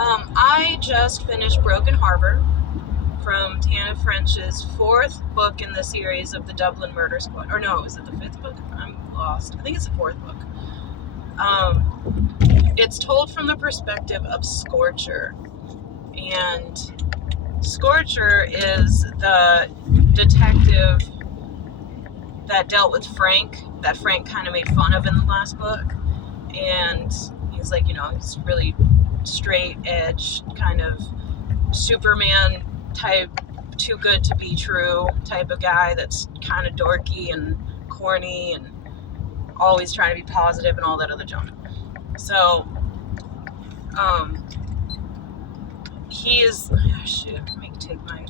I just finished Broken Harbor from Tana French's fourth book in the series of the Dublin Murder Squad. Or no, is it the fifth book? I'm lost. I think it's the fourth book. It's told from the perspective of Scorcher. And Scorcher is the detective that dealt with Frank, that Frank kind of made fun of in the last book. And he's like, he's really straight edge, kind of Superman type, too good to be true type of guy that's kind of dorky and corny and always trying to be positive and all that other junk. So, he is, let me take my,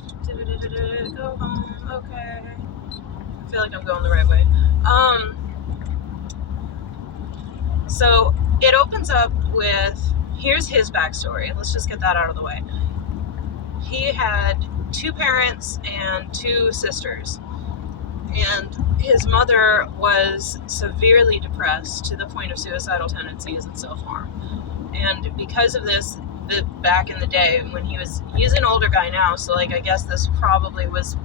go home, okay. I feel like I'm going the right way. So it opens up with, here's his backstory. Let's just get that out of the way. He had 2 parents and 2 sisters. And his mother was severely depressed to the point of suicidal tendencies and self-harm. And because of this, back in the day when he's an older guy now, so I guess this probably was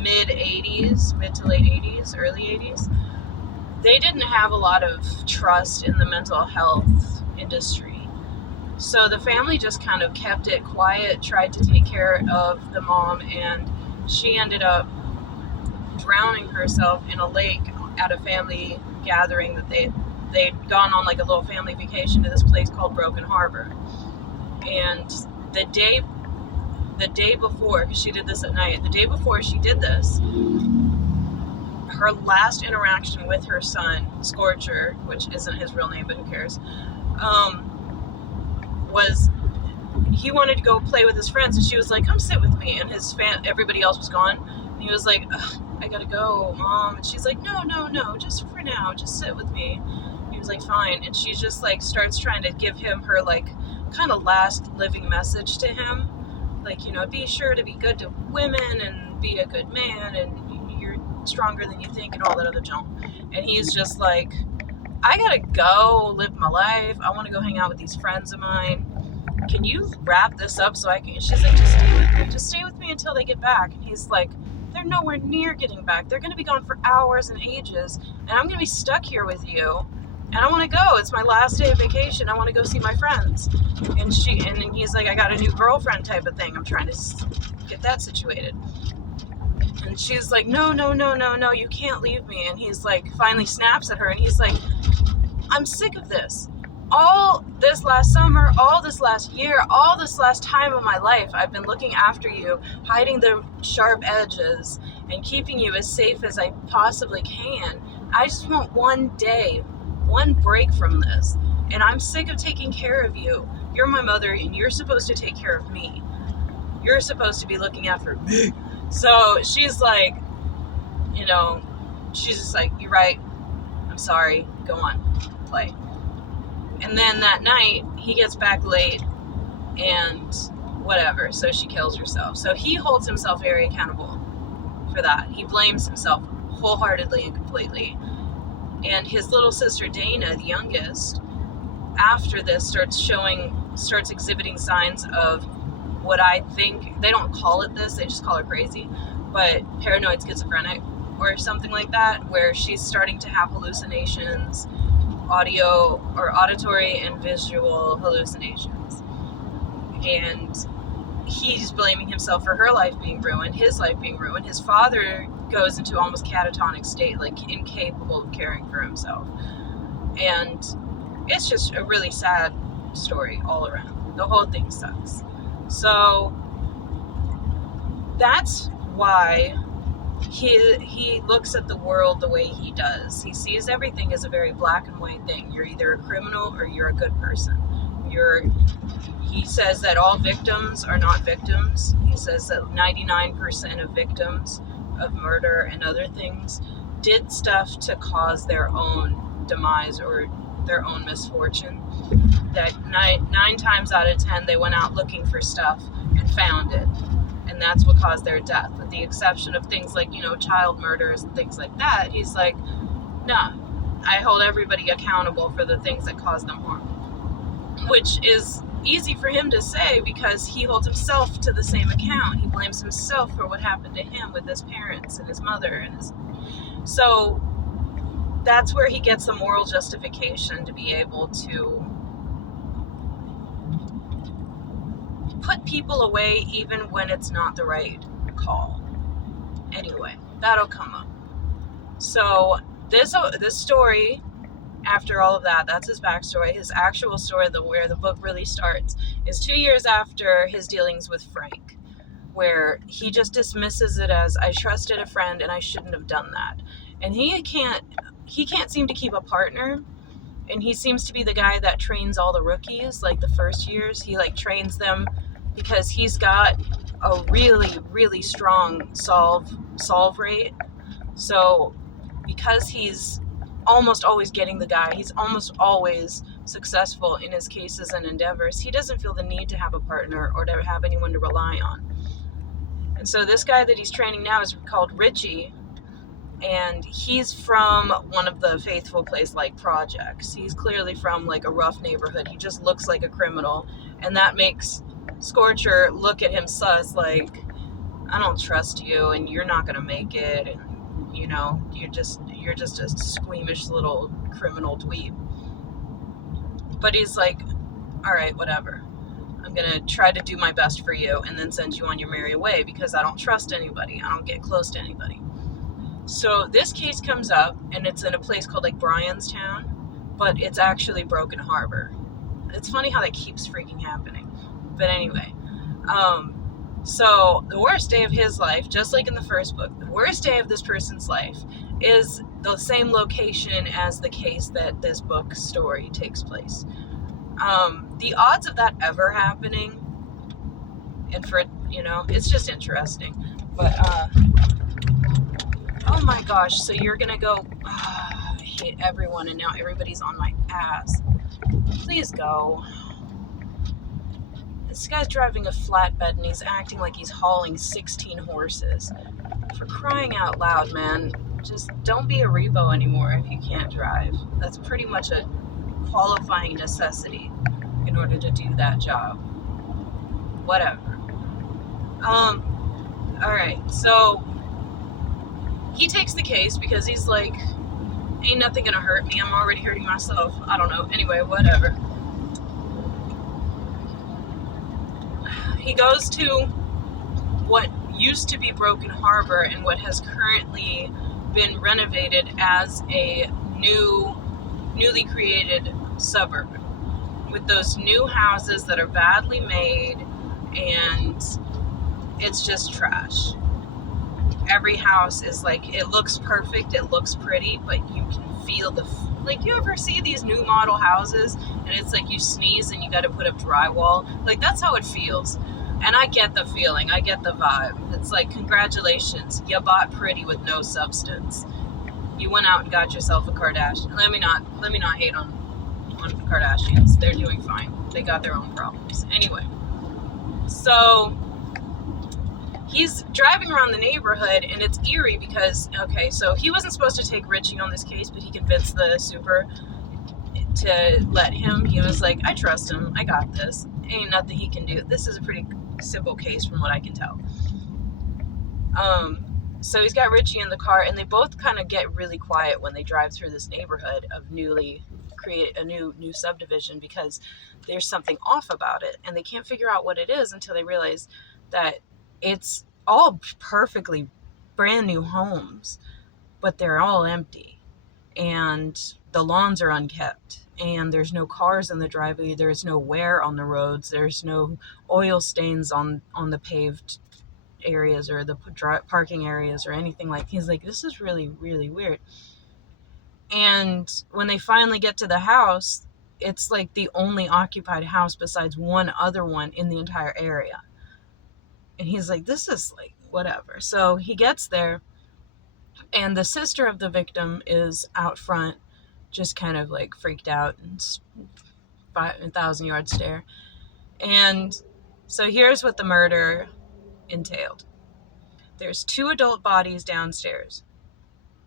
mid to late 80s, early 80s. They didn't have a lot of trust in the mental health industry. So the family just kind of kept it quiet, tried to take care of the mom, and she ended up drowning herself in a lake at a family gathering that they'd gone on a little family vacation to this place called Broken Harbor. And the day before, because she did this at night, the day before she did this, her last interaction with her son, Scorcher, which isn't his real name, but who cares, was he wanted to go play with his friends, and she was like, come sit with me, and everybody else was gone, and he was like, I gotta go, Mom, and she's like, no, just for now, just sit with me. He was like, fine, and she just starts trying to give him her kind of last living message to him, be sure to be good to women and be a good man, and you're stronger than you think, and all that other junk. And he's just like, I gotta go live my life. I want to go hang out with these friends of mine. Can you wrap this up so I can? She's like, just stay with me until they get back. And he's like, they're nowhere near getting back. They're gonna be gone for hours and ages, and I'm gonna be stuck here with you. And I want to go. It's my last day of vacation. I want to go see my friends. And he's like, I got a new girlfriend type of thing. I'm trying to get that situated. And she's like, no, you can't leave me. And he's like, finally snaps at her, and he's like, I'm sick of this. All this last summer, all this last year, all this last time of my life, I've been looking after you, hiding the sharp edges, and keeping you as safe as I possibly can. I just want one day, one break from this, and I'm sick of taking care of you. You're my mother, and you're supposed to take care of me. You're supposed to be looking after me. So she's like, she's just like, you're right, I'm sorry, go on, play. And then that night, he gets back late, and whatever, so she kills herself. So he holds himself very accountable for that. He blames himself wholeheartedly and completely. And his little sister Dana, the youngest, after this starts exhibiting signs of what I think, they don't call it this, they just call her crazy, but paranoid schizophrenic or something like that, where she's starting to have hallucinations, auditory and visual hallucinations. And he's blaming himself for her life being ruined, his life being ruined. His father goes into almost catatonic state, incapable of caring for himself. And it's just a really sad story all around. The whole thing sucks. So that's why he looks at the world the way he does. He sees everything as a very black and white thing. You're either a criminal or you're a good person. He says that all victims are not victims. He says that 99% of victims of murder and other things did stuff to cause their own demise or their own misfortune. That nine times out of 10 they went out looking for stuff and found it, and that's what caused their death, with the exception of things like child murders and things like that. He's like, nah, I hold everybody accountable for the things that cause them harm, which is easy for him to say because he holds himself to the same account. He blames himself for what happened to him with his parents and his mother and his. So that's where he gets the moral justification to be able to put people away even when it's not the right call. Anyway, that'll come up. So this story, after all of that, that's his backstory. His actual story, where the book really starts, is 2 years after his dealings with Frank, where he just dismisses it as, I trusted a friend and I shouldn't have done that. And he can't seem to keep a partner. And he seems to be the guy that trains all the rookies, like the first years. He like trains them because he's got a really, really strong solve rate. So because he's almost always getting the guy, he's almost always successful in his cases and endeavors, he doesn't feel the need to have a partner or to have anyone to rely on. And so this guy that he's training now is called Richie, and he's from one of the Faithful Place-like projects. He's clearly from like a rough neighborhood. He just looks like a criminal, and that makes Scorcher look at him sus, like, I don't trust you, and you're not gonna make it, and you know, you're just a squeamish little criminal dweeb. But he's like, all right, whatever. I'm gonna try to do my best for you and then send you on your merry way because I don't trust anybody. I don't get close to anybody. So this case comes up, and it's in a place called like Bryanstown, but it's actually Broken Harbor. It's funny how that keeps freaking happening. But anyway, so the worst day of his life, just like in the first book, the worst day of this person's life is the same location as the case that this book story takes place. The odds of that ever happening, and for, you know, it's just interesting. But, oh my gosh, so you're gonna go, I hate everyone, and now everybody's on my ass. Please go. This guy's driving a flatbed, and he's acting like he's hauling 16 horses. For crying out loud, man, just don't be a Rebo anymore if you can't drive. That's pretty much a qualifying necessity in order to do that job. Whatever. Alright, so he takes the case because he's like, ain't nothing gonna hurt me, I'm already hurting myself. I don't know. Anyway, whatever. He goes to what used to be Broken Harbor and what has currently been renovated as a newly created suburb with those new houses that are badly made, and it's just trash. Every house is like, it looks perfect, it looks pretty, but you can feel like, you ever see these new model houses and it's like you sneeze and you got to put up drywall? Like, that's how it feels. And I get the feeling, I get the vibe. It's like, congratulations, you bought pretty with no substance. You went out and got yourself a Kardashian. Let me not hate on Kardashians. They're doing fine. They got their own problems. Anyway, so he's driving around the neighborhood, and it's eerie because, okay, so he wasn't supposed to take Richie on this case, but he convinced the super to let him. He was like, I trust him. I got this. Ain't nothing he can do. This is a pretty simple case from what I can tell. So he's got Richie in the car, and they both kind of get really quiet when they drive through this neighborhood of newly create a new subdivision, because there's something off about it, and they can't figure out what it is until they realize that it's all perfectly brand new homes, but they're all empty, and the lawns are unkept, and there's no cars in the driveway, there's no wear on the roads, there's no oil stains on the paved areas or the parking areas or anything. Like, he's like, this is really, really weird. And when they finally get to the house, it's like the only occupied house besides one other one in the entire area. And he's like, this is like, whatever. So he gets there, and the sister of the victim is out front, just kind of like freaked out and 1,000-yard stare. And so here's what the murder entailed. There's 2 adult bodies downstairs.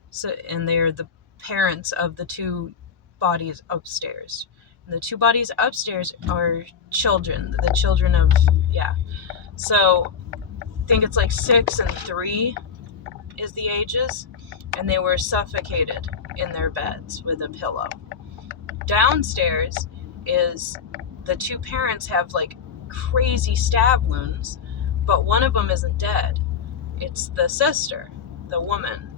So, and they're the parents of the 2 bodies upstairs. The 2 bodies upstairs are children. The children of, yeah. So I think it's like 6 and 3 is the ages. And they were suffocated in their beds with a pillow. Downstairs is the 2 parents have like crazy stab wounds, but one of them isn't dead. It's the sister, the woman.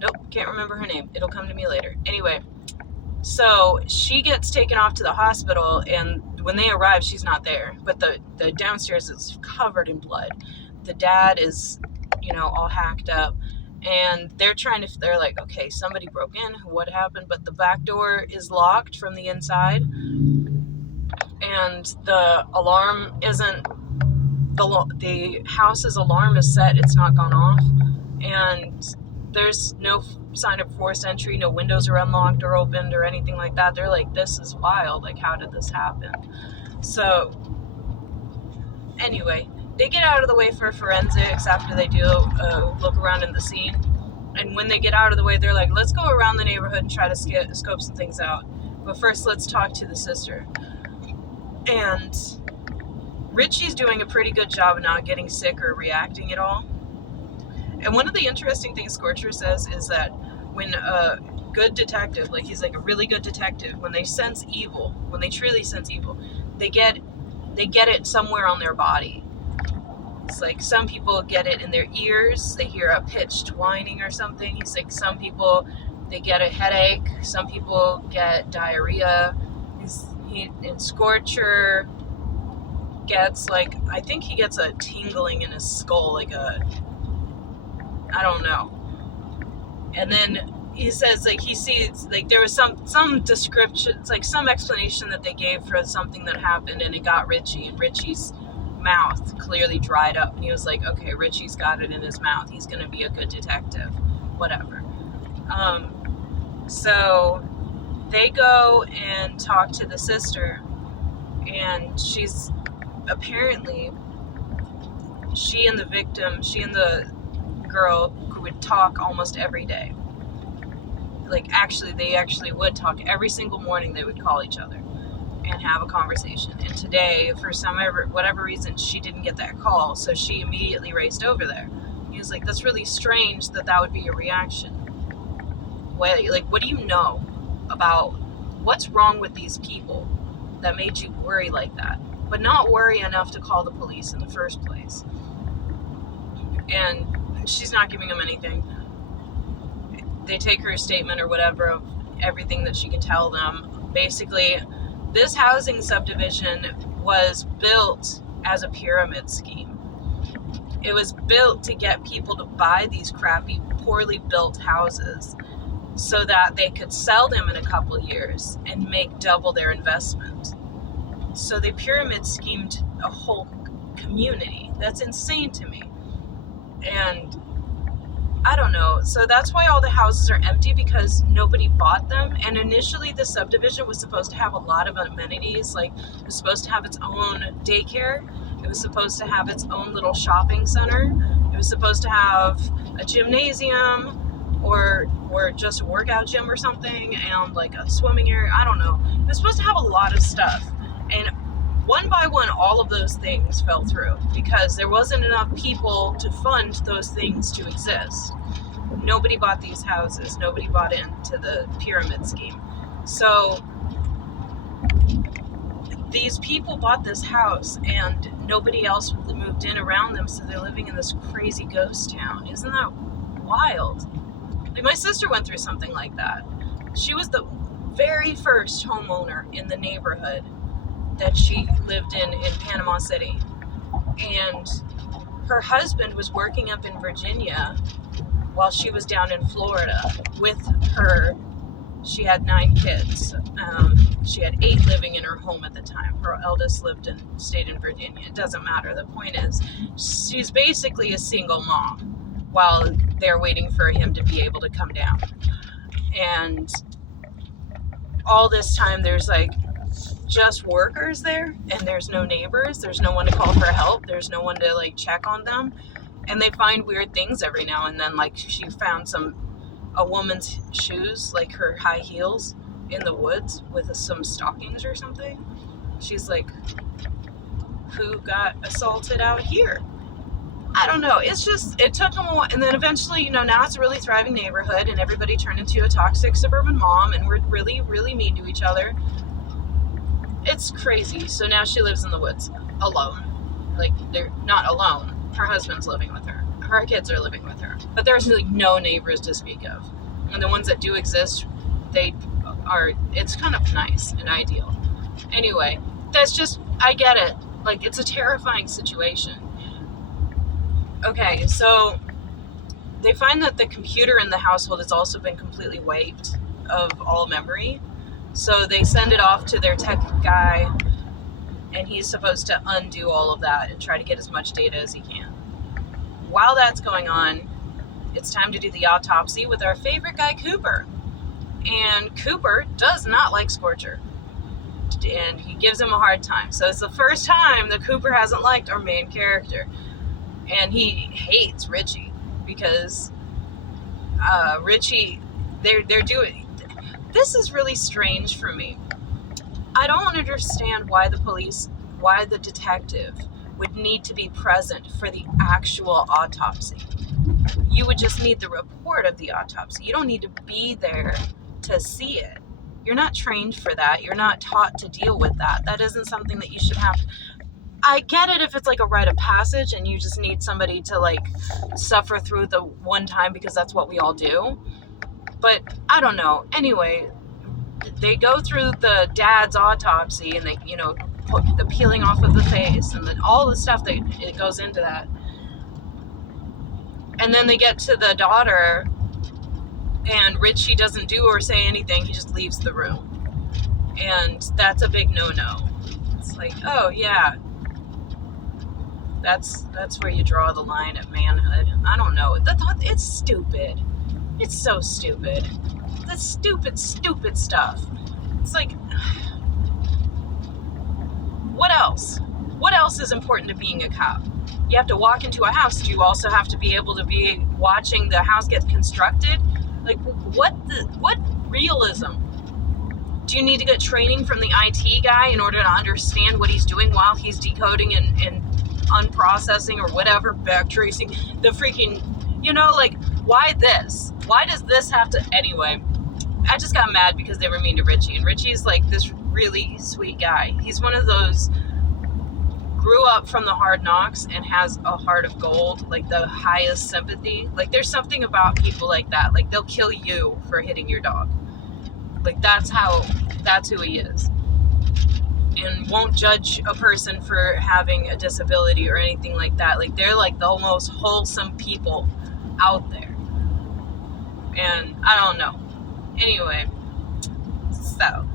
Nope, can't remember her name. It'll come to me later. Anyway, so she gets taken off to the hospital, and when they arrive, she's not there. But the downstairs is covered in blood. The dad is, all hacked up. And they're like, okay, somebody broke in. What happened? But the back door is locked from the inside. And the alarm isn't, the house's alarm is set. It's not gone off. And there's no sign of forced entry. No windows are unlocked or opened or anything like that. They're like, this is wild. Like, how did this happen? So anyway, they get out of the way for forensics after they do look around in the scene. And when they get out of the way, they're like, let's go around the neighborhood and try to scope some things out. But first, let's talk to the sister. And Richie's doing a pretty good job of not getting sick or reacting at all. And one of the interesting things Scorcher says is that when a good detective, like he's like a really good detective, when they sense evil, when they truly sense evil, they get it somewhere on their body. It's like some people get it in their ears, they hear a pitched whining or something. He's like, some people, they get a headache, some people get diarrhea. And Scorcher gets like, I think he gets a tingling in his skull, like I don't know. And then he says, like, he sees, like, there was some description, it's like some explanation that they gave for something that happened, and it got Richie, and Richie's mouth clearly dried up. And he was like, okay, Richie's got it in his mouth. He's going to be a good detective. Whatever. So they go and talk to the sister, and she's apparently, she and the girl would talk almost every day. Like, they actually would talk every single morning. They would call each other and have a conversation. And today, for whatever reason, she didn't get that call, so she immediately raced over there. He was like, that's really strange that would be your reaction. What do you know about what's wrong with these people that made you worry like that, but not worry enough to call the police in the first place? And she's not giving them anything. They take her statement or whatever of everything that she can tell them. Basically, this housing subdivision was built as a pyramid scheme. It was built to get people to buy these crappy, poorly built houses so that they could sell them in a couple years and make double their investment. So they pyramid schemed a whole community. That's insane to me. And I don't know. So that's why all the houses are empty, because nobody bought them. And initially the subdivision was supposed to have a lot of amenities. Like, it was supposed to have its own daycare. It was supposed to have its own little shopping center. It was supposed to have a gymnasium or just a workout gym or something, and like a swimming area. I don't know. It was supposed to have a lot of stuff. And one by one, all of those things fell through because there wasn't enough people to fund those things to exist. Nobody bought these houses. Nobody bought into the pyramid scheme. So these people bought this house and nobody else moved in around them, so they're living in this crazy ghost town. Isn't that wild? Like, my sister went through something like that. She was the very first homeowner in the neighborhood that she lived in Panama City. And her husband was working up in Virginia while she was down in Florida with her. She had 9 kids. She had 8 living in her home at the time. Her eldest stayed in Virginia. It doesn't matter. The point is, she's basically a single mom while they're waiting for him to be able to come down. And all this time, there's like just workers there, and there's no neighbors. There's no one to call for help. There's no one to like check on them. And they find weird things every now and then. Like, she found some a woman's shoes, like her high heels, in the woods with some stockings or something. She's like, who got assaulted out here? I don't know. It's just, it took them a while. And then eventually, now it's a really thriving neighborhood and everybody turned into a toxic suburban mom and we're really, really mean to each other. It's crazy. So now she lives in the woods alone. Like, they're not alone. Her husband's living with her. Her kids are living with her. But there's like no neighbors to speak of. And the ones that do exist, it's kind of nice and ideal. Anyway, that's just, I get it. Like, it's a terrifying situation. Okay, so they find that the computer in the household has also been completely wiped of all memory. So they send it off to their tech guy, and he's supposed to undo all of that and try to get as much data as he can. While that's going on, it's time to do the autopsy with our favorite guy, Cooper. And Cooper does not like Scorcher. And he gives him a hard time. So it's the first time that Cooper hasn't liked our main character. And he hates Richie because Richie, they're doing... This is really strange for me. I don't understand why the detective would need to be present for the actual autopsy. You would just need the report of the autopsy. You don't need to be there to see it. You're not trained for that. You're not taught to deal with that. That isn't something that you should have. I get it if it's like a rite of passage and you just need somebody to like suffer through the one time because that's what we all do. But I don't know. Anyway, they go through the dad's autopsy and they, put the peeling off of the face and then all the stuff that it goes into that. And then they get to the daughter and Richie doesn't do or say anything. He just leaves the room. And that's a big no-no. It's like, oh yeah, that's where you draw the line at manhood. I don't know. It's stupid. It's so stupid. That's stupid stuff. It's like, what else? What else is important to being a cop? You have to walk into a house. Do you also have to be able to be watching the house get constructed? Like, what realism? Do you need to get training from the IT guy in order to understand what he's doing while he's decoding and unprocessing or whatever, backtracing the freaking, why this? Why does this have to, anyway, I just got mad because they were mean to Richie, and Richie's like this really sweet guy. He's one of those, grew up from the hard knocks and has a heart of gold, like the highest sympathy. Like, there's something about people like that. Like, they'll kill you for hitting your dog. Like, that's who he is. And won't judge a person for having a disability or anything like that. Like, they're like the most wholesome people out there. And I don't know. Anyway, so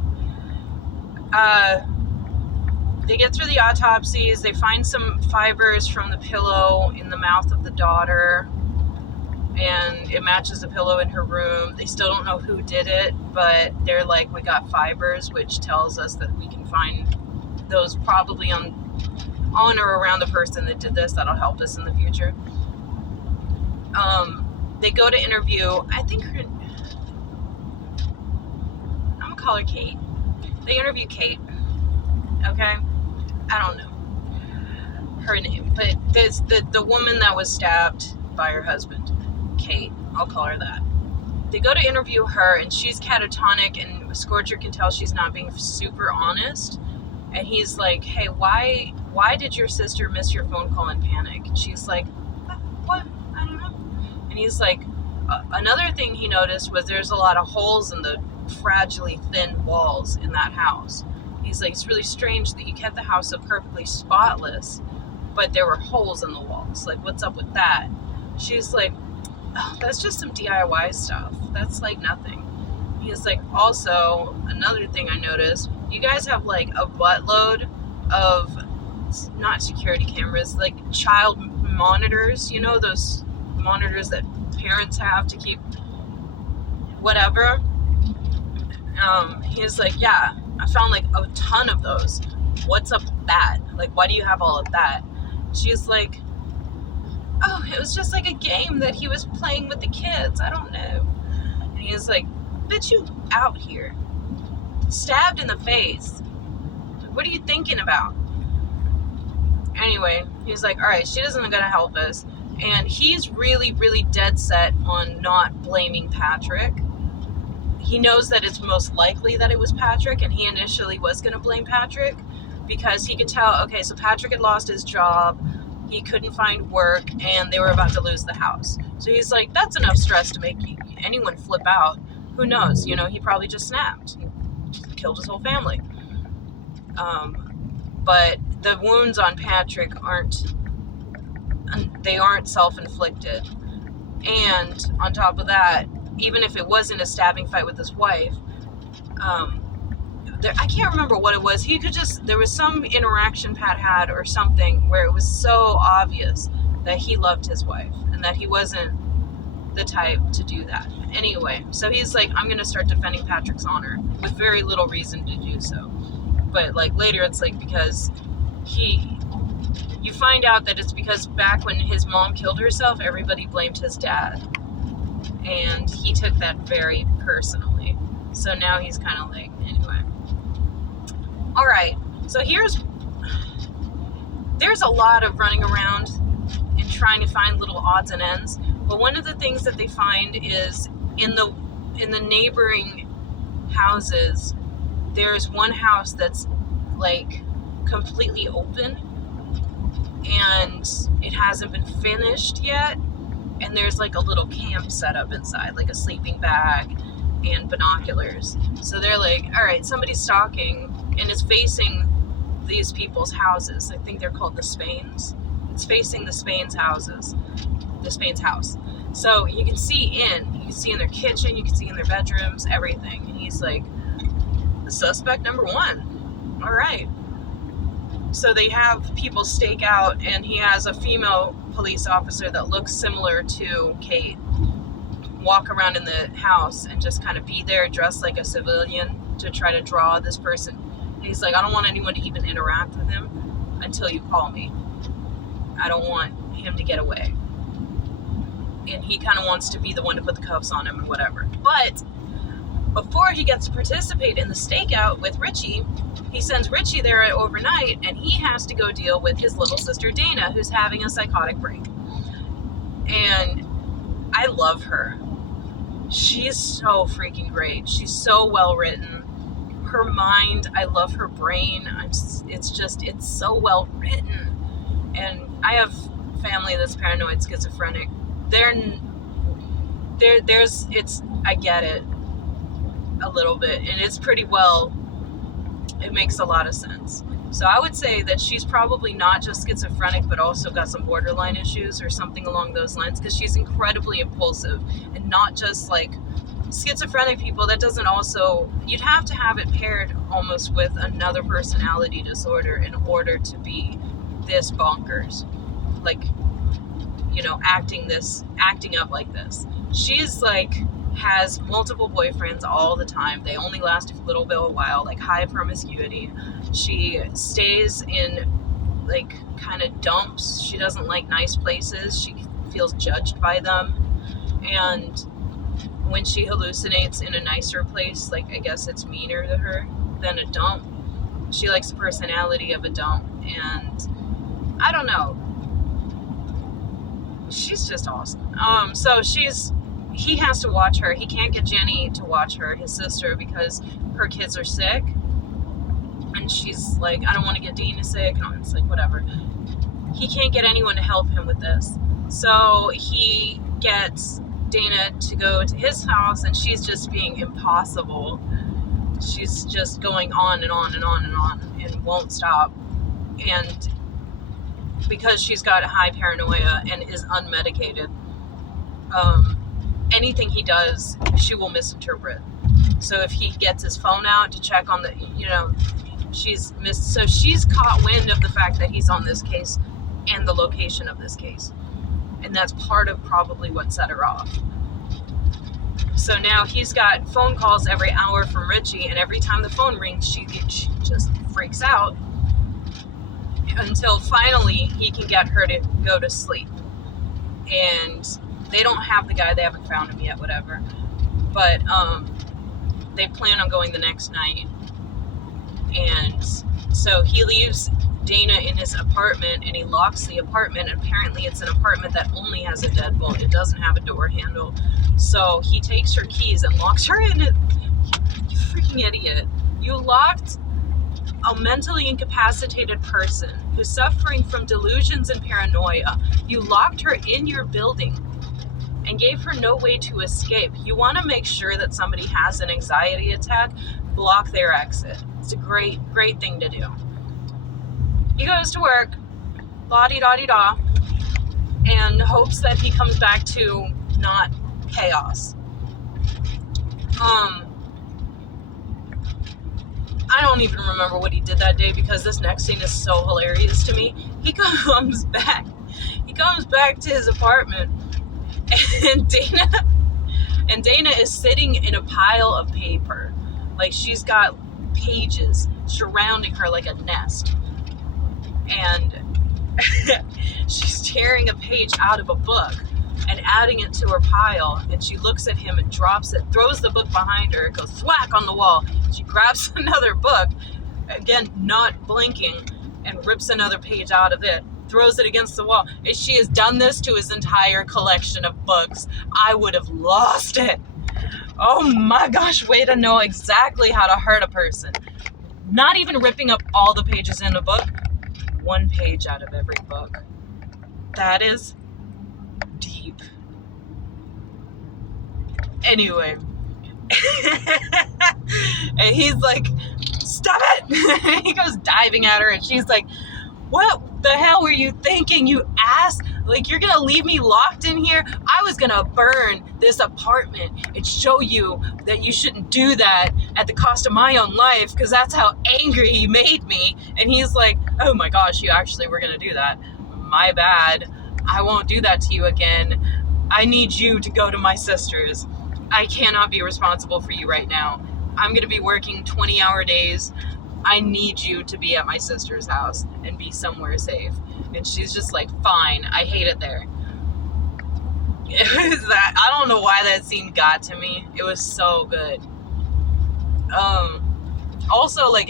they get through the autopsies. They find some fibers from the pillow in the mouth of the daughter, and it matches the pillow in her room. They still don't know who did it, but they're like, we got fibers, which tells us that we can find those probably on or around the person that did this. That'll help us in the future. They go to interview, I think I'm gonna call her Kate. They interview Kate, okay? I don't know her name, but there's the woman that was stabbed by her husband, Kate, I'll call her that. They go to interview her, and she's catatonic, and Scorcher can tell she's not being super honest. And he's like, hey, why did your sister miss your phone call and panic? And she's like, what? I don't know. And he's like, another thing he noticed was there's a lot of holes in the fragilely thin walls in that house. He's like, it's really strange that you kept the house so perfectly spotless, but there were holes in the walls. Like, what's up with that? She's like, oh, that's just some DIY stuff. That's like nothing. He's like, also, another thing I noticed, you guys have like a buttload of, not security cameras, like child monitors, those monitors that parents have to keep whatever. He's like, yeah, I found like a ton of those. What's up with that? Like, why do you have all of that? She's like, oh, it was just like a game that he was playing with the kids. I don't know. he's like, bitch, you out here. Stabbed in the face. What are you thinking about? Anyway, he's like, all right, she isn't going to help us. And he's really, really dead set on not blaming Patrick. He knows that it's most likely that it was Patrick, and he initially was going to blame Patrick because he could tell, okay, so Patrick had lost his job, he couldn't find work, and they were about to lose the house. So he's like, that's enough stress to make anyone flip out. Who knows? You know, he probably just snapped. He killed his whole family. But the wounds on Patrick aren't self-inflicted. And on top of that, even if it wasn't a stabbing fight with his wife, I can't remember what it was. There was some interaction Pat had or something where it was so obvious that he loved his wife and that he wasn't the type to do that. Anyway, so he's like, I'm going to start defending Patrick's honor with very little reason to do so. But like later it's like because you find out that it's because back when his mom killed herself, everybody blamed his dad. And he took that very personally. So now he's kind of like, anyway. All right. So there's a lot of running around and trying to find little odds and ends. But one of the things that they find is in the neighboring houses, there's one house that's like completely open and it hasn't been finished yet, and there's like a little camp set up inside, like a sleeping bag and binoculars. So they're like, all right, somebody's stalking, and it's facing these people's houses. I think they're called the Spains. It's facing the Spains house. So you can see in their kitchen, you can see in their bedrooms, everything. And he's like, suspect number one. All right. So they have people stake out, and he has a female police officer that looks similar to Kate walk around in the house and just kind of be there dressed like a civilian to try to draw this person. And he's like, I don't want anyone to even interact with him until you call me. I don't want him to get away. And he kind of wants to be the one to put the cuffs on him and whatever. But before he gets to participate in the stakeout with Richie, he sends Richie there overnight, and he has to go deal with his little sister Dana, who's having a psychotic break. And I love her. She is so freaking great. She's so well written. Her mind, I love her brain. It's so well written. And I have family that's paranoid schizophrenic. I get it a little bit, and it's pretty well, it makes a lot of sense. So I would say that she's probably not just schizophrenic, but also got some borderline issues or something along those lines, because she's incredibly impulsive, and not just like schizophrenic people. That doesn't also, you'd have to have it paired almost with another personality disorder in order to be this bonkers, like, you know, acting up like this. She's like, has multiple boyfriends all the time. They only last a little bit, a while, like high promiscuity. She stays in like kind of dumps. She doesn't like nice places. She feels judged by them. And when she hallucinates in a nicer place, like I guess it's meaner to her than a dump. She likes the personality of a dump. And I don't know. She's just awesome. So he has to watch her. He can't get Jenny to watch her, his sister, because her kids are sick. And she's like, I don't want to get Dana sick. And it's like, whatever. He can't get anyone to help him with this. So he gets Dana to go to his house, and she's just being impossible. She's just going on and on and on and on and won't stop. And because she's got high paranoia and is unmedicated, anything he does, she will misinterpret. So if he gets his phone out to check on the, you know, so she's caught wind of the fact that he's on this case and the location of this case. And that's part of probably what set her off. So now he's got phone calls every hour from Richie, and every time the phone rings, she just freaks out until finally he can get her to go to sleep. And they don't have the guy, they haven't found him yet, whatever. But they plan on going the next night. And so he leaves Dana in his apartment, and he locks the apartment. Apparently it's an apartment that only has a deadbolt. It doesn't have a door handle. So he takes her keys and locks her in it. You freaking idiot. You locked a mentally incapacitated person who's suffering from delusions and paranoia. You locked her in your building and gave her no way to escape. You want to make sure that somebody has an anxiety attack, block their exit. It's a great, great thing to do. He goes to work, la-di-da-di-da, and hopes that he comes back to not chaos. I don't even remember what he did that day because this next scene is so hilarious to me. He comes back to his apartment, and Dana is sitting in a pile of paper. Like, she's got pages surrounding her like a nest. And she's tearing a page out of a book and adding it to her pile. And she looks at him and drops it, throws the book behind her. It goes thwack on the wall. She grabs another book, again, not blinking, and rips another page out of it, throws it against the wall. If she has done this to his entire collection of books, I would have lost it. Oh my gosh, way to know exactly how to hurt a person. Not even ripping up all the pages in a book, one page out of every book. That is deep. Anyway. And he's like, stop it! He goes diving at her, and she's like, what the hell were you thinking, you ass? Like, you're gonna leave me locked in here? I was gonna burn this apartment and show you that you shouldn't do that at the cost of my own life, because that's how angry he made me. And he's like, oh my gosh, you actually were gonna do that. My bad. I won't do that to you again. I need you to go to my sister's. I cannot be responsible for you right now. I'm gonna be working 20-hour days. I need you to be at my sister's house and be somewhere safe. And she's just like, fine, I hate it there. It was that, I don't know why that scene got to me. It was so good. Also, like,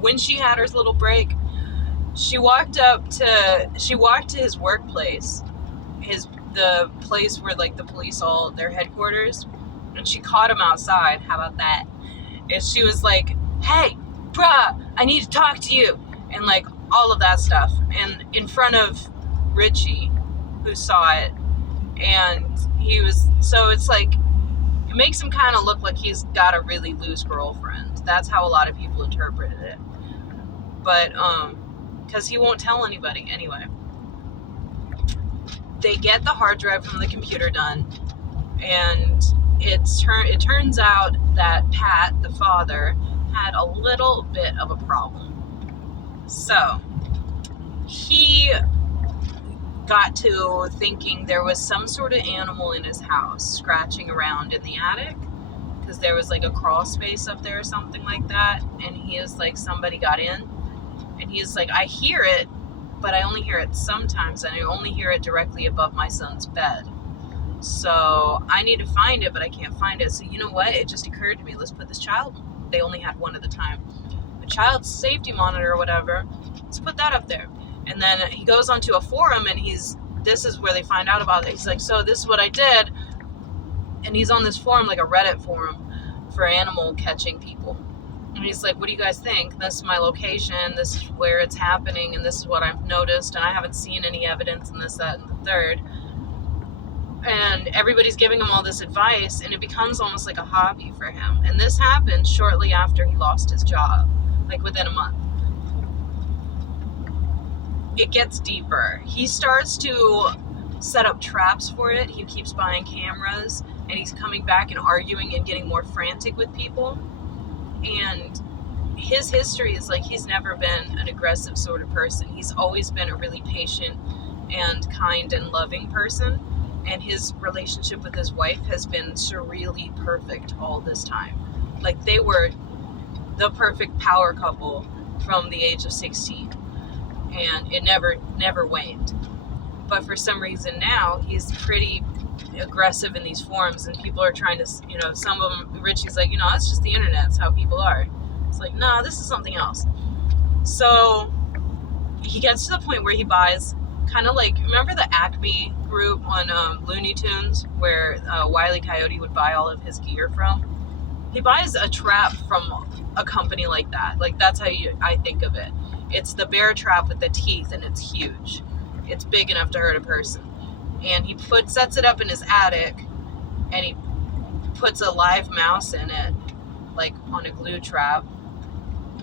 when she had her little break, she walked to his workplace, the place where, like, the police all, their headquarters, and she caught him outside. How about that? And she was like, hey, bruh, I need to talk to you, and like all of that stuff, and in front of Richie, who saw it. And he was, so it's like, it makes him kind of look like he's got a really loose girlfriend. That's how a lot of people interpreted it. But because he won't tell anybody anyway. They get the hard drive from the computer done, and it turns out that Pat, the father, had a little bit of a problem. So he got to thinking there was some sort of animal in his house scratching around in the attic, because there was like a crawl space up there or something like that. And he is like, somebody got in, and he's like, I hear it, but I only hear it sometimes, and I only hear it directly above my son's bed. So I need to find it, but I can't find it. So you know what? It just occurred to me. Let's put this child, they only had one at the time, a child safety monitor or whatever. Let's put that up there. And then he goes onto a forum, and this is where they find out about it. He's like, so this is what I did. And he's on this forum, like a Reddit forum for animal catching people. And he's like, what do you guys think? This is my location. This is where it's happening. And this is what I've noticed. And I haven't seen any evidence in this, that, and the third. And everybody's giving him all this advice, and it becomes almost like a hobby for him. And this happened shortly after he lost his job, like within a month. It gets deeper. He starts to set up traps for it. He keeps buying cameras, and he's coming back and arguing and getting more frantic with people. And his history is like, he's never been an aggressive sort of person. He's always been a really patient and kind and loving person. And his relationship with his wife has been surreally perfect all this time. Like, they were the perfect power couple from the age of 16. And it never waned. But for some reason now, he's pretty aggressive in these forums, and people are trying to, some of them, Richie's like, that's just the internet, it's how people are. It's like, nah, this is something else. So he gets to the point where he buys, kind of like, remember the Acme group on Looney Tunes, where Wile E. Coyote would buy all of his gear from? He buys a trap from a company like that. Like, that's how I think of it. It's the bear trap with the teeth, and it's huge. It's big enough to hurt a person. And he sets it up in his attic, and he puts a live mouse in it, like on a glue trap.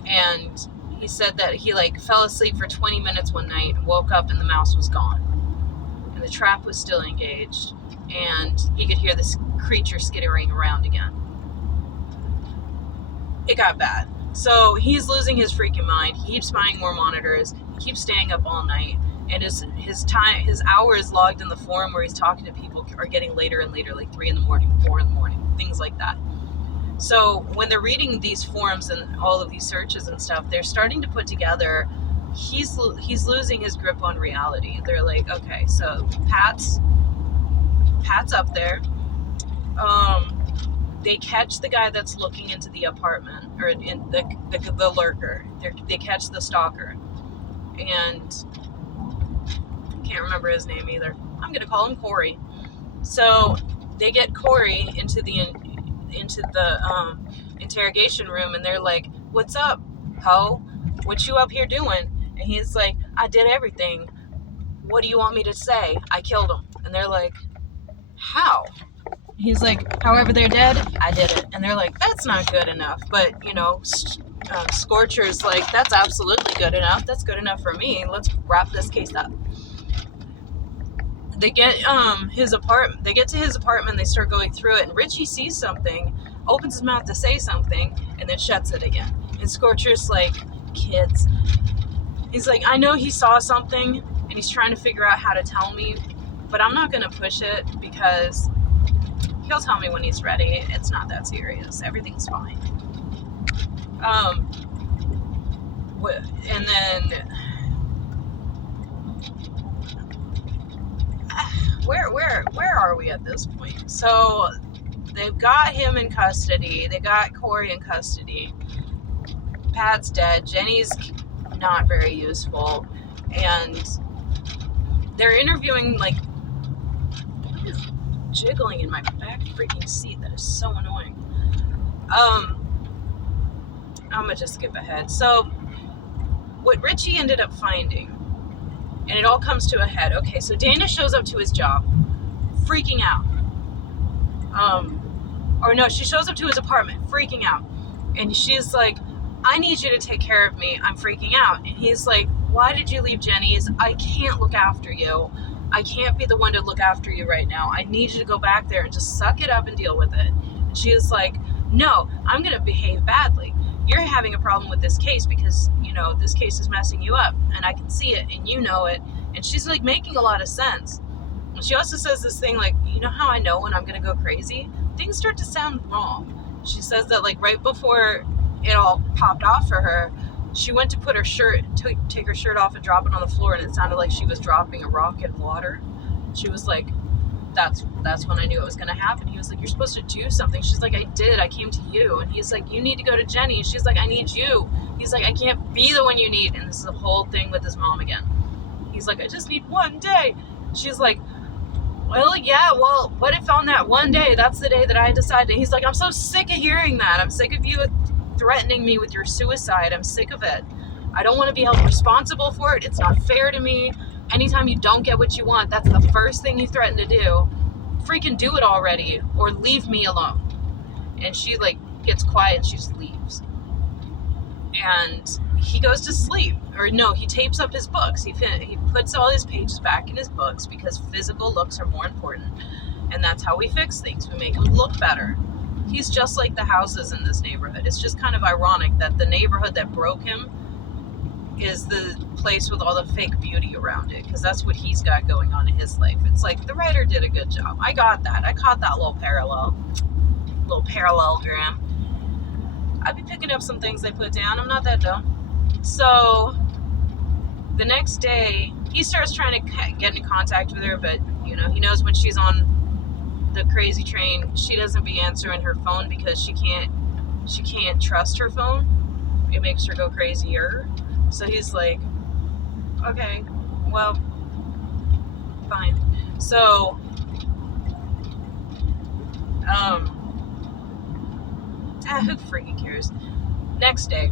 And he said that he fell asleep for 20 minutes one night, woke up, and the mouse was gone. And the trap was still engaged, and he could hear this creature skittering around again. It got bad. So he's losing his freaking mind. He keeps buying more monitors. He keeps staying up all night. And his hours logged in the forum where he's talking to people are getting later and later, like 3 in the morning, 4 in the morning, things like that. So when they're reading these forums and all of these searches and stuff, they're starting to put together, he's losing his grip on reality. They're like, okay, so Pat's up there. They catch the guy that's looking into the apartment, or in the lurker. They catch the stalker, and can't remember his name either. I'm gonna call him Corey. So they get Corey into the interrogation room, and they're like, "What's up, ho? What you up here doing?" And he's like, "I did everything. What do you want me to say? I killed him." And they're like, "How?" He's like, "However they're dead, I did it." And they're like, "That's not good enough." But, Scorcher's like, "That's absolutely good enough. That's good enough for me. Let's wrap this case up." They get his apartment. They get to his apartment. They start going through it, and Richie sees something, opens his mouth to say something, and then shuts it again. And Scorcher's like, "Kids." He's like, "I know he saw something, and he's trying to figure out how to tell me, but I'm not gonna push it because he'll tell me when he's ready. It's not that serious. Everything's fine." And then where are we at this point? So they've got him in custody. They got Corey in custody. Pat's dead. Jenny's not very useful, and they're interviewing jiggling in my back freaking seat. That is so annoying. I'm gonna just skip ahead. So what Richie ended up finding, and it all comes to a head. Okay, so Dana shows up to his job, freaking out. Or no, she shows up to his apartment, freaking out. And she's like, "I need you to take care of me. I'm freaking out." And he's like, "Why did you leave Jenny's? I can't look after you. I can't be the one to look after you right now. I need you to go back there and just suck it up and deal with it." And she is like, "No, I'm going to behave badly. You're having a problem with this case because, this case is messing you up. And I can see it and you know it." And she's like making a lot of sense. And she also says this thing like, "You know how I know when I'm going to go crazy? Things start to sound wrong." She says that right before it all popped off for her, she went to take her shirt off and drop it on the floor, and it sounded like she was dropping a rock in water. She was like, that's when I knew it was going to happen. He was like, "You're supposed to do something." She's like, "I did. I came to you." And he's like, "You need to go to Jenny." She's like, "I need you." He's like, "I can't be the one you need." And this is the whole thing with his mom again. He's like, "I just need one day." She's like, "Well, yeah, well, what if on that one day, that's the day that I decided?" And he's like, "I'm so sick of hearing that. I'm sick of you threatening me with your suicide. I'm sick of it. I don't want to be held responsible for it. It's not fair to me. Anytime you don't get what you want, that's the first thing you threaten to do. Freaking do it already, or leave me alone." And she gets quiet and she just leaves. And he goes to sleep. Or no, he tapes up his books. He puts all his pages back in his books because physical looks are more important. And that's how we fix things. We make them look better. He's just like the houses in this neighborhood. It's just kind of ironic that the neighborhood that broke him is the place with all the fake beauty around it, because that's what he's got going on in his life. It's like the writer did a good job. I got that. I caught that little parallelogram. I've been picking up some things they put down. I'm not that dumb. So the next day, he starts trying to get in contact with her, but he knows when she's on the crazy train, she doesn't be answering her phone because she can't trust her phone. It makes her go crazier. So he's like, okay, well, fine. So, who freaking cares? Next day,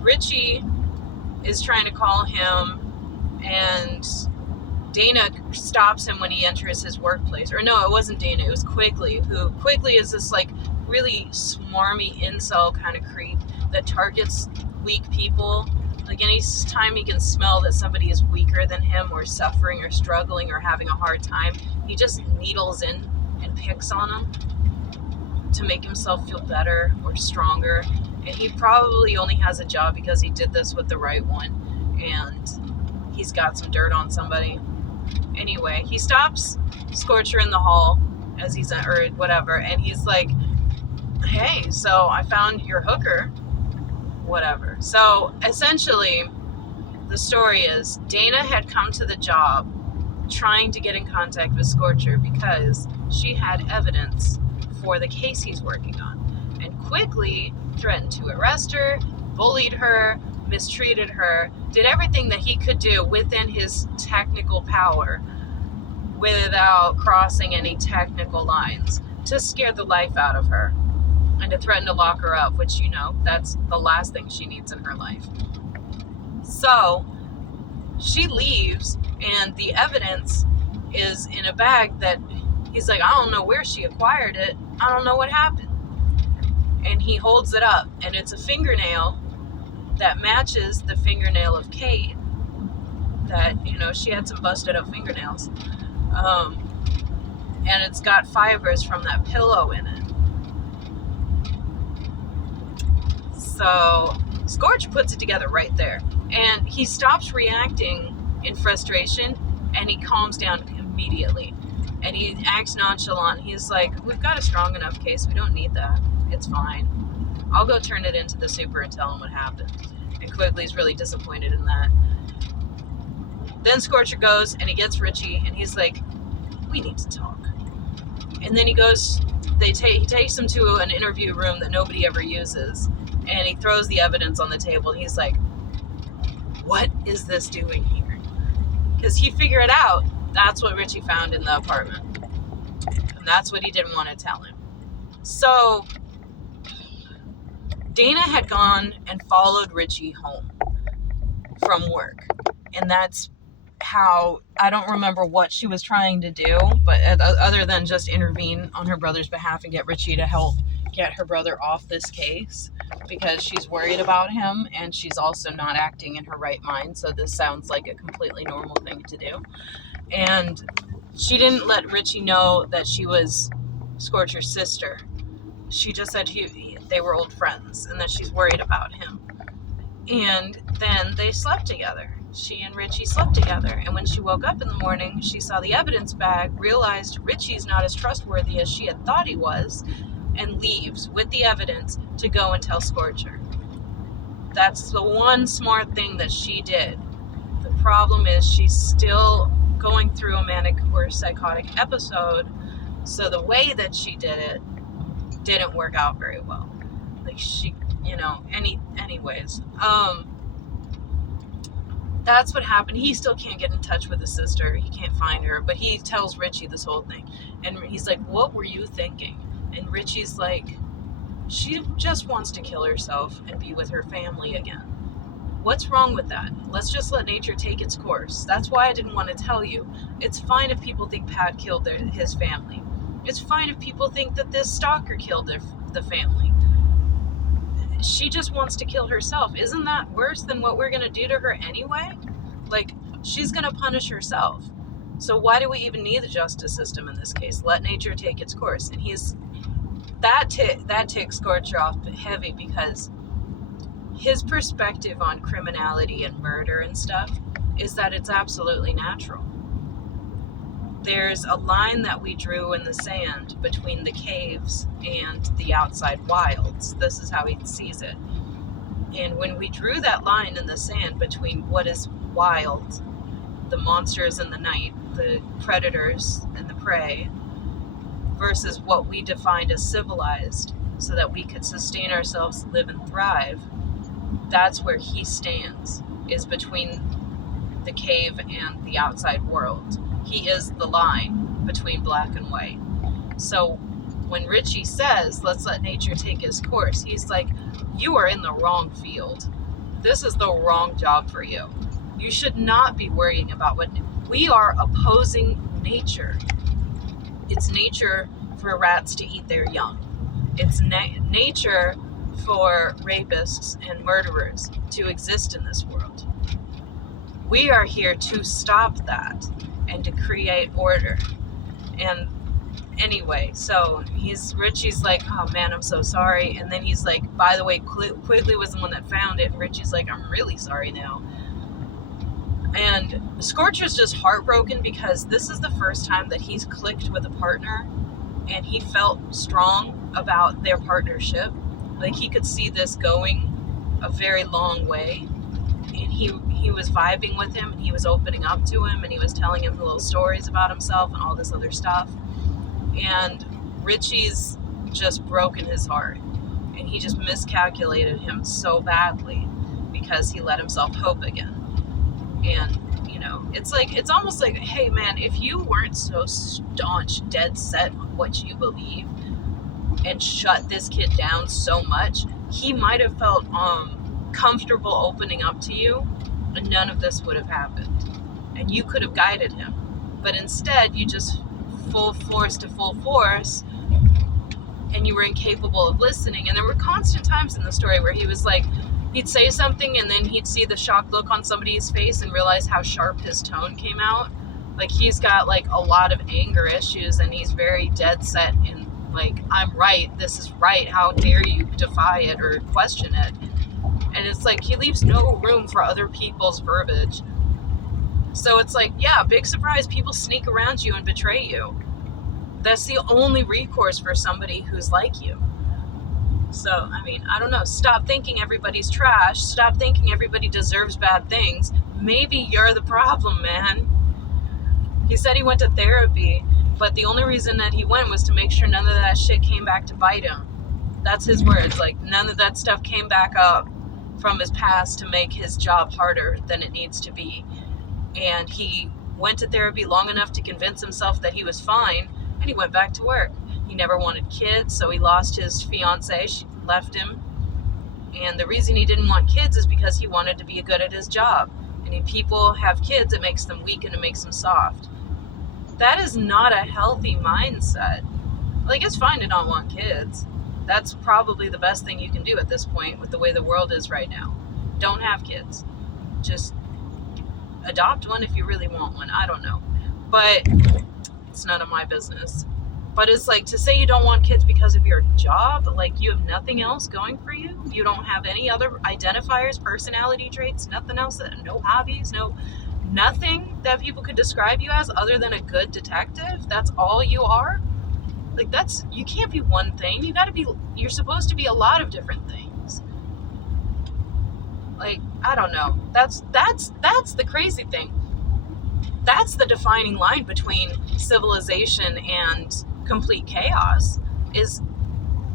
Richie is trying to call him, and Dana stops him when he enters his workplace. Or no, it wasn't Dana, it was Quigley, who Quigley is this like really smarmy incel kind of creep that targets weak people. Like any time he can smell that somebody is weaker than him or suffering or struggling or having a hard time, he just needles in and picks on them to make himself feel better or stronger. And he probably only has a job because he did this with the right one and he's got some dirt on somebody. Anyway, he stops Scorcher in the hall as he's, or whatever, and he's like, hey, so I found your hooker, whatever. So essentially, the story is Dana had come to the job trying to get in contact with Scorcher because she had evidence for the case he's working on, and quickly threatened to arrest her, bullied her, mistreated her, did everything that he could do within his technical power without crossing any technical lines to scare the life out of her and to threaten to lock her up, which, you know, that's the last thing she needs in her life. So she leaves, and the evidence is in a bag that he's like, I don't know where she acquired it. I don't know what happened. And he holds it up, and it's a fingernail that matches the fingernail of Kate. That, you know, she had some busted up fingernails. And it's got fibers from that pillow in it. So Scorch puts it together right there. And he stops reacting in frustration, and he calms down immediately. And he acts nonchalant. He's like, we've got a strong enough case. We don't need that. It's fine. I'll go turn it into the super and tell him what happened. And Quigley's really disappointed in that. Then Scorcher goes and he gets Richie, and he's like, we need to talk. And then he goes, he takes him to an interview room that nobody ever uses, and he throws the evidence on the table, and he's like, what is this doing here? Because he figured out that's what Richie found in the apartment. And that's what he didn't want to tell him. So Dana had gone and followed Richie home from work. And that's how, I don't remember what she was trying to do, but other than just intervene on her brother's behalf and get Richie to help get her brother off this case, because she's worried about him, and she's also not acting in her right mind. So this sounds like a completely normal thing to do. And she didn't let Richie know that she was Scorcher's sister. She just said they were old friends and that she's worried about him. And then they slept together. She and Richie slept together. And when she woke up in the morning, she saw the evidence bag, realized Richie's not as trustworthy as she had thought he was, and leaves with the evidence to go and tell Scorcher. That's the one smart thing that she did. The problem is she's still going through a manic or psychotic episode, so the way that she did it didn't work out very well. Like, she, you know, anyways. That's what happened. He still can't get in touch with his sister. He can't find her, but he tells Richie this whole thing. And he's like, what were you thinking? And Richie's like, she just wants to kill herself and be with her family again. What's wrong with that? Let's just let nature take its course. That's why I didn't want to tell you. It's fine if people think Pat killed his family. It's fine if people think that this stalker killed the family. She just wants to kill herself. Isn't that worse than what we're going to do to her anyway? Like, she's going to punish herself. So why do we even need the justice system in this case? Let nature take its course. And that ticks Scorcher off heavy, because his perspective on criminality and murder and stuff is that it's absolutely natural. There's a line that we drew in the sand between the caves and the outside wilds. This is how he sees it. And when we drew that line in the sand between what is wild, the monsters in the night, the predators and the prey, versus what we defined as civilized so that we could sustain ourselves, live and thrive, that's where he stands, is between the cave and the outside world. He is the line between black and white. So when Richie says, let's let nature take its course, he's like, you are in the wrong field. This is the wrong job for you. You should not be worrying about what we are opposing nature. It's nature for rats to eat their young. It's nature for rapists and murderers to exist in this world. We are here to stop that and to create order. And anyway, so Richie's like, oh man, I'm so sorry. And then he's like, by the way, Quigley was the one that found it. And Richie's like, I'm really sorry now. And Scorcher's just heartbroken because this is the first time that he's clicked with a partner and he felt strong about their partnership. Like he could see this going a very long way. And he was vibing with him and he was opening up to him and he was telling him little stories about himself and all this other stuff. And Richie's just broken his heart. And he just miscalculated him so badly because he let himself hope again. And, you know, it's almost like, hey man, if you weren't so staunch, dead set on what you believe and shut this kid down so much, he might have felt comfortable opening up to you and none of this would have happened. And you could have guided him. But instead, you just full force to full force and you were incapable of listening. And there were constant times in the story where he was like, he'd say something and then he'd see the shocked look on somebody's face and realize how sharp his tone came out. Like he's got like a lot of anger issues and he's very dead set in like, I'm right, this is right, how dare you defy it or question it. And it's like he leaves no room for other people's verbiage. So it's like, yeah, big surprise, people sneak around you and betray you. That's the only recourse for somebody who's like you. So, I mean, I don't know. Stop thinking everybody's trash. Stop thinking everybody deserves bad things. Maybe you're the problem, man. He said he went to therapy, but the only reason that he went was to make sure none of that shit came back to bite him. That's his words. Like, none of that stuff came back up from his past to make his job harder than it needs to be. And he went to therapy long enough to convince himself that he was fine, and he went back to work. He never wanted kids, so he lost his fiance. She left him. And the reason he didn't want kids is because he wanted to be good at his job. And if people have kids, it makes them weak and it makes them soft. That is not a healthy mindset. Like, it's fine to not want kids. That's probably the best thing you can do at this point with the way the world is right now. Don't have kids. Just adopt one if you really want one. I don't know. But it's none of my business. But it's like, to say you don't want kids because of your job, like you have nothing else going for you. You don't have any other identifiers, personality traits, nothing else, no hobbies, nothing that people could describe you as other than a good detective. That's all you are. Like, you can't be one thing. You're supposed to be a lot of different things. Like, I don't know. That's the crazy thing. That's the defining line between civilization and complete chaos. Is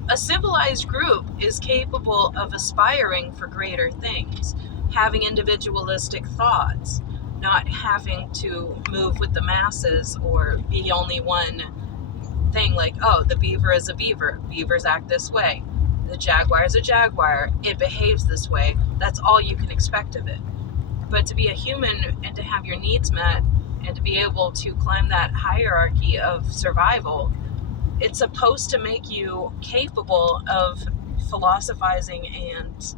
a civilized group is capable of aspiring for greater things, having individualistic thoughts, not having to move with the masses or be only one thing. Like, oh, the beaver is a beaver. Beavers act this way. The jaguar is a jaguar. It behaves this way. That's all you can expect of it. But to be a human and to have your needs met and to be able to climb that hierarchy of survival, it's supposed to make you capable of philosophizing and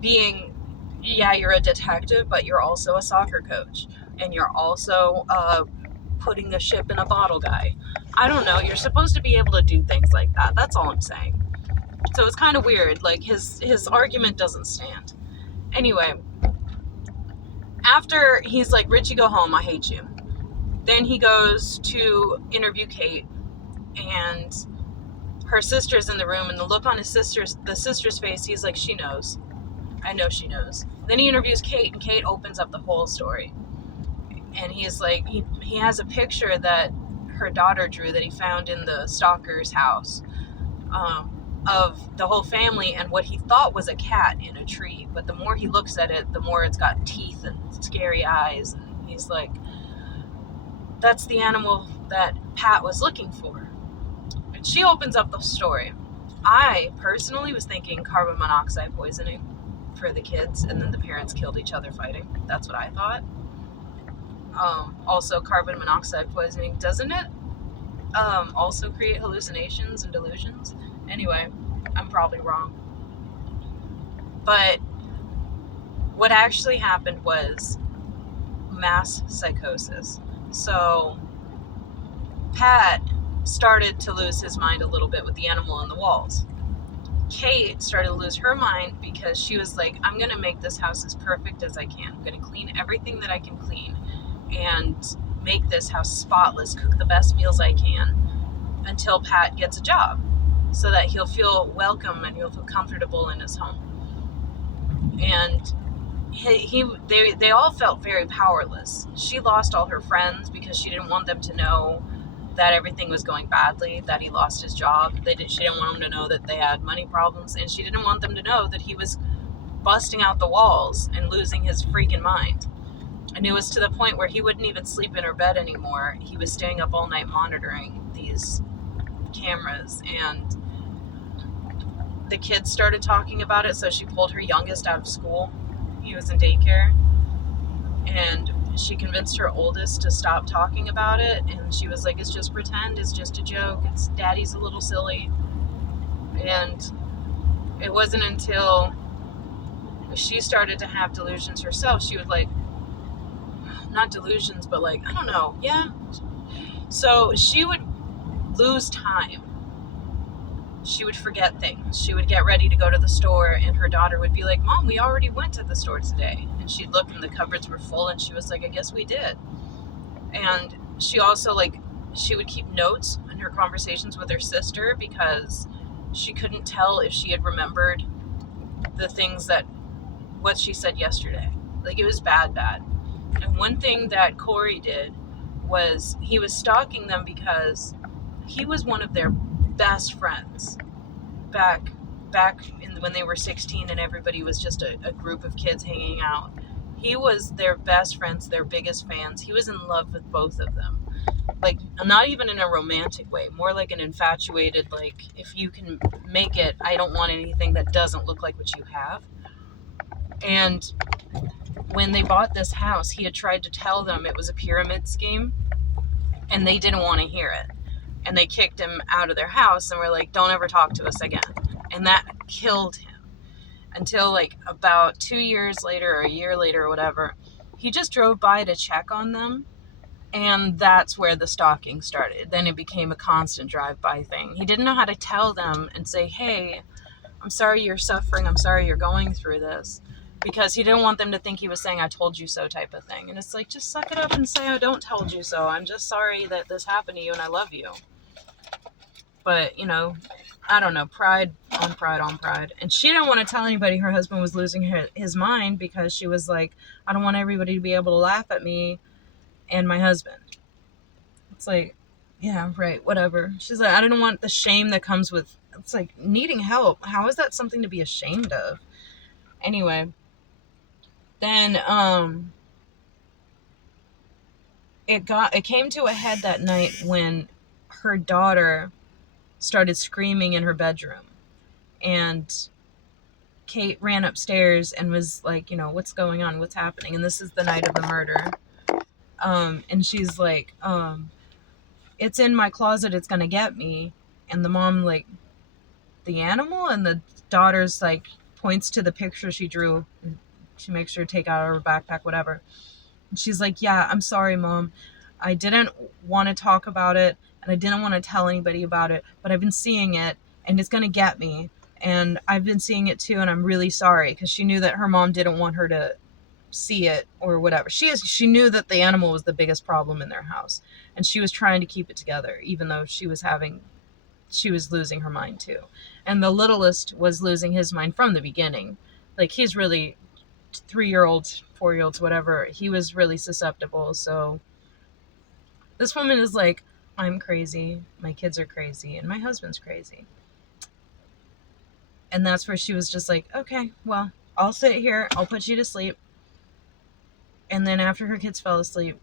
being, yeah, you're a detective, but you're also a soccer coach. And you're also putting the ship in a bottle guy. I don't know. You're supposed to be able to do things like that. That's all I'm saying. So it's kind of weird. Like, his argument doesn't stand. Anyway, after he's like, Richie, go home, I hate you. Then he goes to interview Kate, and her sister's in the room, and the look on the sister's face, he's like, she knows. I know she knows. Then he interviews Kate, and Kate opens up the whole story. And he's like, he has a picture that her daughter drew that he found in the stalker's house, of the whole family and what he thought was a cat in a tree. But the more he looks at it, the more it's got teeth and scary eyes. And he's like, that's the animal that Pat was looking for. And she opens up the story. I personally was thinking carbon monoxide poisoning for the kids, and then the parents killed each other fighting. That's what I thought. Also, carbon monoxide poisoning, doesn't it also create hallucinations and delusions? Anyway, I'm probably wrong. But what actually happened was mass psychosis. So Pat started to lose his mind a little bit with the animal in the walls. Kate started to lose her mind because she was like, I'm going to make this house as perfect as I can. I'm going to clean everything that I can clean and make this house spotless, cook the best meals I can until Pat gets a job so that he'll feel welcome and he'll feel comfortable in his home. And they all felt very powerless. She lost all her friends because she didn't want them to know that everything was going badly, that he lost his job. She didn't want them to know that they had money problems, and she didn't want them to know that he was busting out the walls and losing his freaking mind. And it was to the point where he wouldn't even sleep in her bed anymore. He was staying up all night monitoring these cameras, and the kids started talking about it, so she pulled her youngest out of school. He was in daycare, and she convinced her oldest to stop talking about it, and she was like, it's just pretend, it's just a joke, it's daddy's a little silly. And it wasn't until she started to have delusions herself, she would like, not delusions, but like, I don't know, yeah. So she would lose time. She would forget things. She would get ready to go to the store, and her daughter would be like, Mom, we already went to the store today. And she'd look, and the cupboards were full, and she was like, I guess we did. And she also, she would keep notes in her conversations with her sister because she couldn't tell if she had remembered the things what she said yesterday. Like, it was bad. And one thing that Corey did was he was stalking them because he was one of their best friends back when they were 16 and everybody was just a group of kids hanging out. He was their best friends, their biggest fans. He was in love with both of them. Like, not even in a romantic way, more like an infatuated, like, if you can make it, I don't want anything that doesn't look like what you have. And when they bought this house, he had tried to tell them it was a pyramid scheme, and they didn't want to hear it. And they kicked him out of their house and were like, don't ever talk to us again. And that killed him until like about 2 years later or a year later or whatever, he just drove by to check on them. And that's where the stalking started. Then it became a constant drive-by thing. He didn't know how to tell them and say, hey, I'm sorry you're suffering. I'm sorry you're going through this. Because he didn't want them to think he was saying, I told you so type of thing. And it's like, just suck it up and say, I don't told you so. I'm just sorry that this happened to you and I love you. But, I don't know, pride on pride on pride. And she didn't want to tell anybody her husband was losing his mind because she was like, I don't want everybody to be able to laugh at me and my husband. It's like, yeah, right, whatever. She's like, I don't want the shame that comes with, it's like, needing help. How is that something to be ashamed of? Anyway, then it came to a head that night when her daughter started screaming in her bedroom, and Kate ran upstairs and was like, what's going on, what's happening? And this is the night of the murder. And she's like, it's in my closet, it's gonna get me. And the mom, like, the animal? And the daughter's like, points to the picture she drew. She makes her take out her backpack, whatever. And she's like, yeah, I'm sorry, Mom. I didn't want to talk about it, and I didn't want to tell anybody about it, but I've been seeing it, and it's going to get me. And I've been seeing it too, and I'm really sorry, because she knew that her mom didn't want her to see it or whatever. She knew that the animal was the biggest problem in their house, and she was trying to keep it together, even though she was losing her mind too. And the littlest was losing his mind from the beginning. Like, he's really 3-year-olds, 4-year-olds, whatever. He was really susceptible. So this woman is like I'm crazy, my kids are crazy, and my husband's crazy. And that's where she was just like, okay, well, I'll sit here, I'll put you to sleep. And then after her kids fell asleep,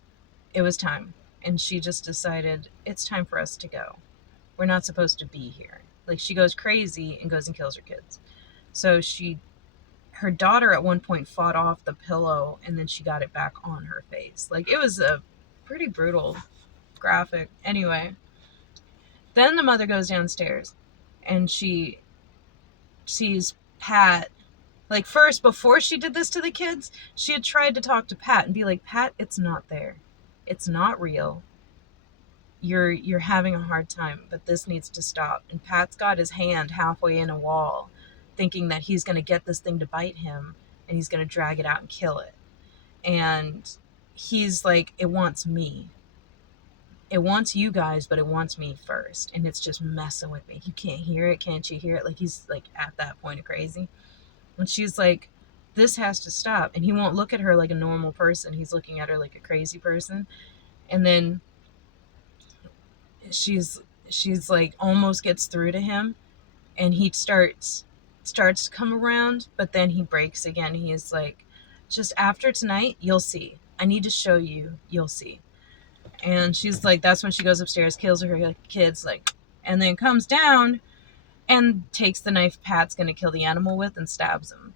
it was time. And she just decided it's time for us to go. We're not supposed to be here. Like, she goes crazy and goes and kills her kids. So her daughter at one point fought off the pillow and then she got it back on her face. Like, it was a pretty brutal graphic. Anyway, then the mother goes downstairs and she sees Pat. Like, first, before she did this to the kids, she had tried to talk to Pat and be like, Pat, it's not there. It's not real. You're having a hard time, but this needs to stop. And Pat's got his hand halfway in a wall, thinking that he's going to get this thing to bite him and he's going to drag it out and kill it. And he's like, it wants me. It wants you guys, but it wants me first. And it's just messing with me. You can't hear it. Can't you hear it? Like, he's like at that point of crazy. And she's like, this has to stop. And he won't look at her like a normal person. He's looking at her like a crazy person. And then she's like almost gets through to him, and he starts to come around, but then he breaks again. He's like, just after tonight, you'll see. I need to show you. You'll see. And she's like, that's when she goes upstairs, kills her kids, like, and then comes down and takes the knife Pat's gonna kill the animal with and stabs him.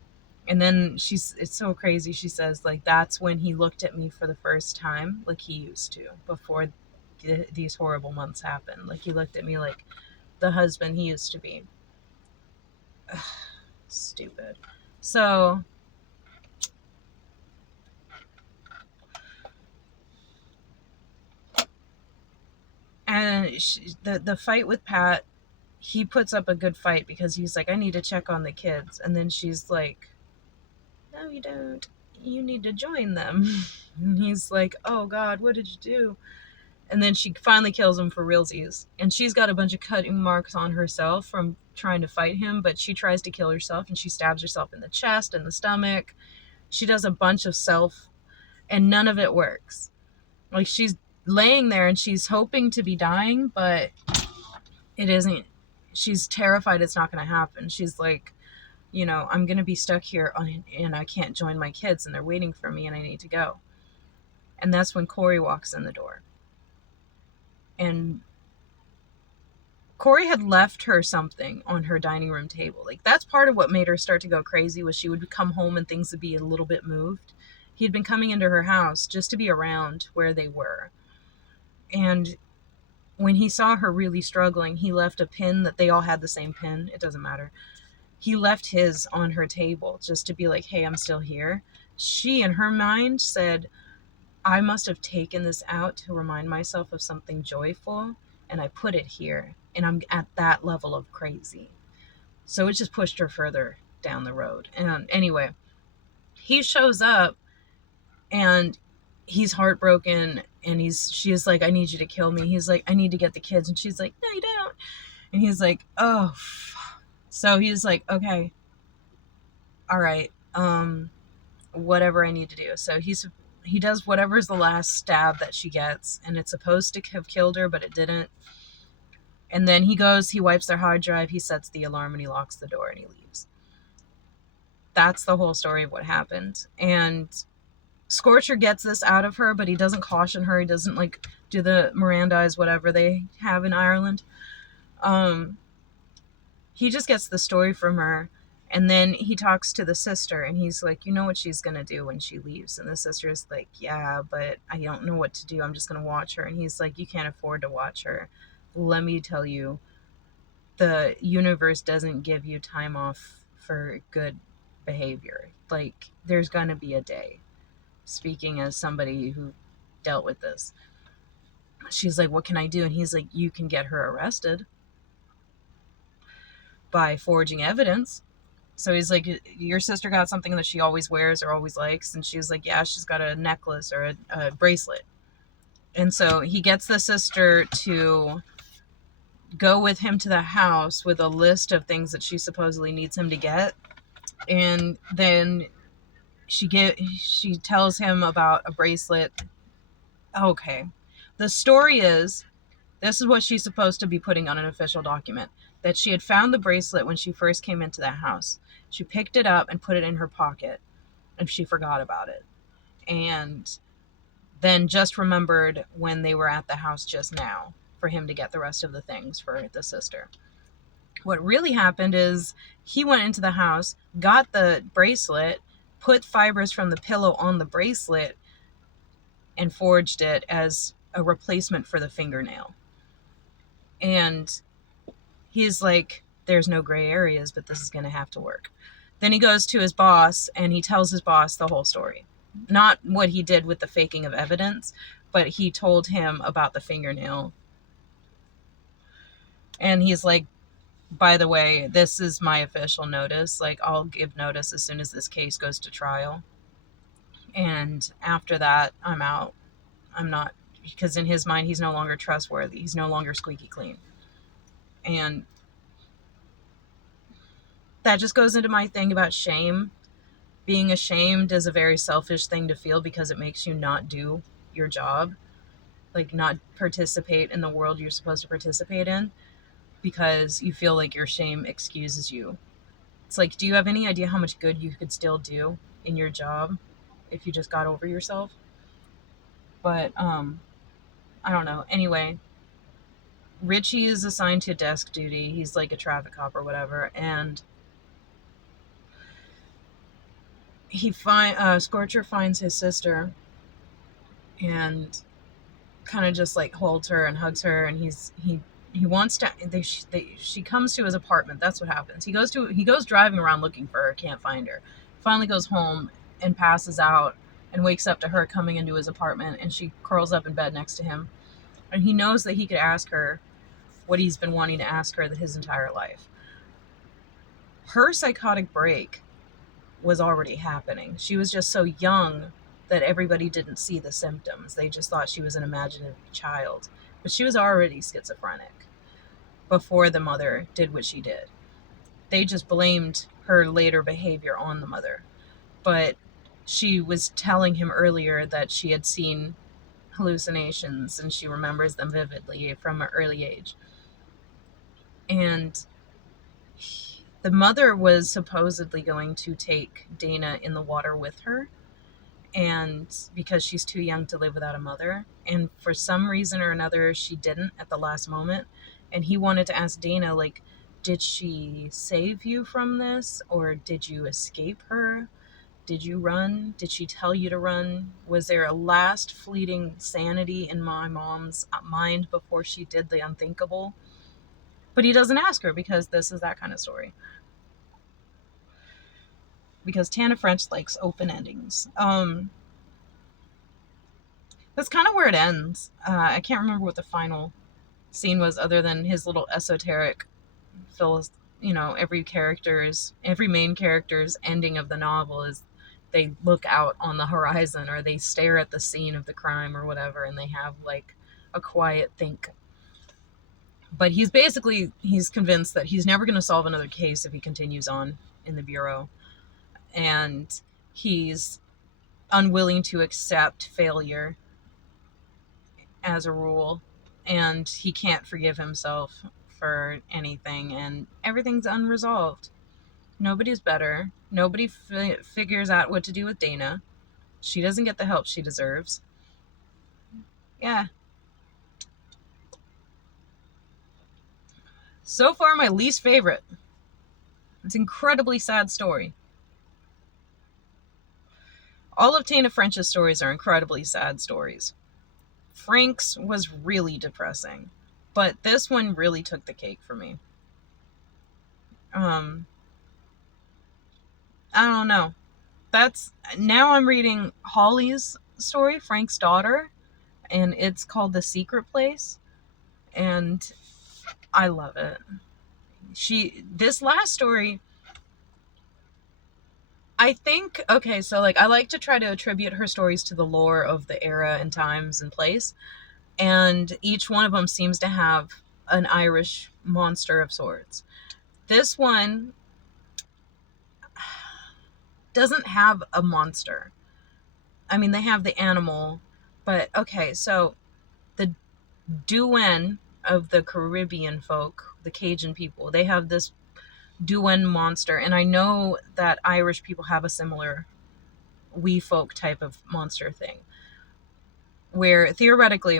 And then it's so crazy. She says, like, that's when he looked at me for the first time, like he used to before these horrible months happened. Like, he looked at me like the husband he used to be. Ugh, stupid. So and the fight with Pat, he puts up a good fight because he's like, I need to check on the kids. And then she's like, no, you don't. You need to join them. And he's like, oh God, what did you do? And then she finally kills him for realsies. And she's got a bunch of cutting marks on herself from trying to fight him, but she tries to kill herself and she stabs herself in the chest and the stomach. She does a bunch of self, and none of it works. Like, she's laying there and she's hoping to be dying, but it isn't. She's terrified it's not going to happen. She's like, I'm going to be stuck here and I can't join my kids and they're waiting for me and I need to go. And that's when Corey walks in the door. And Corey had left her something on her dining room table. Like, that's part of what made her start to go crazy, was she would come home and things would be a little bit moved. He had been coming into her house just to be around where they were. And when he saw her really struggling, he left a pin that they all had the same pin. It doesn't matter. He left his on her table just to be like, hey, I'm still here. She, in her mind, said, I must have taken this out to remind myself of something joyful, and I put it here, and I'm at that level of crazy. So it just pushed her further down the road. And anyway, he shows up, and he's heartbroken, and she's like, I need you to kill me. He's like, I need to get the kids. And she's like, no, you don't. And he's like, oh. So he's like, okay, all right, whatever I need to do. So he does whatever's the last stab that she gets, and it's supposed to have killed her, but it didn't. And then he goes, he wipes their hard drive, he sets the alarm, and he locks the door, and he leaves. That's the whole story of what happened. And Scorcher gets this out of her, but he doesn't caution her. He doesn't, like, do the Mirandize, whatever they have in Ireland. He just gets the story from her. And then he talks to the sister, and he's like, you know what she's going to do when she leaves? And the sister's like, yeah, but I don't know what to do. I'm just going to watch her. And he's like, you can't afford to watch her. Let me tell you, the universe doesn't give you time off for good behavior. Like, there's going to be a day. Speaking as somebody who dealt with this. She's like, what can I do? And he's like, you can get her arrested by forging evidence. So he's like, your sister got something that she always wears or always likes. And she's like, yeah, she's got a necklace or a bracelet. And so he gets the sister to go with him to the house with a list of things that she supposedly needs him to get. And then she tells him about a bracelet. Okay. The story is This is what she's supposed to be putting on an official document. That she had found the bracelet when she first came into that house. She picked it up and put it in her pocket, and she forgot about it. And then just remembered when they were at the house just now for him to get the rest of the things for the sister. What really happened is he went into the house, got the bracelet, put fibers from the pillow on the bracelet, and forged it as a replacement for the fingernail. And he's like, there's no gray areas, but this is going to have to work. Then he goes to his boss and he tells his boss the whole story. Not what he did with the faking of evidence, but he told him about the fingernail. And he's like, by the way, this is my official notice. Like, I'll give notice as soon as this case goes to trial. And after that, I'm out. I'm not, because in his mind, he's no longer trustworthy. He's no longer squeaky clean. And that just goes into my thing about shame. Being ashamed is a very selfish thing to feel because it makes you not do your job. Like, not participate in the world you're supposed to participate in because you feel like your shame excuses you. It's like, do you have any idea how much good you could still do in your job if you just got over yourself? But, I don't know. Anyway, Richie is assigned to desk duty. He's like a traffic cop or whatever. And Scorcher finds his sister and kind of just like holds her and hugs her. And he wants to, she comes to his apartment. That's what happens. He goes driving around looking for her, can't find her. Finally goes home and passes out and wakes up to her coming into his apartment, and she curls up in bed next to him. And he knows that he could ask her what he's been wanting to ask her his entire life. Her psychotic break was already happening. She was just so young that everybody didn't see the symptoms. They just thought she was an imaginative child. But she was already schizophrenic before the mother did what she did. They just blamed her later behavior on the mother. But she was telling him earlier that she had seen hallucinations and she remembers them vividly from an early age. And the mother was supposedly going to take Dana in the water with her, and because she's too young to live without a mother, and for some reason or another she didn't at the last moment. And he wanted to ask Dana, like, did she save you from this, or did you escape her? Did you run? Did she tell you to run? Was there a last fleeting sanity in my mom's mind before she did the unthinkable? But he doesn't ask her because this is that kind of story. Because Tana French likes open endings. That's kind of where it ends. I can't remember what the final scene was other than his little esoteric every main character's ending of the novel is they look out on the horizon or they stare at the scene of the crime or whatever, and they have like a quiet think. But he's convinced that he's never going to solve another case if he continues on in the bureau, and he's unwilling to accept failure as a rule, and he can't forgive himself for anything, and everything's unresolved. Nobody's better. Nobody figures out what to do with Dana. She doesn't get the help she deserves. Yeah. So far, my least favorite. It's an incredibly sad story. All of Tana French's stories are incredibly sad stories. Frank's was really depressing, but this one really took the cake for me. I don't know. Now I'm reading Holly's story, Frank's daughter, and it's called The Secret Place, and I love it. This last story, I think, okay, so like I like to try to attribute her stories to the lore of the era and times and place, and each one of them seems to have an Irish monster of sorts. This one doesn't have a monster. I mean, they have the animal, but okay, so the Duwen of the Caribbean folk, the Cajun people, they have this Duwen monster, and I know that Irish people have a similar wee folk type of monster thing, where theoretically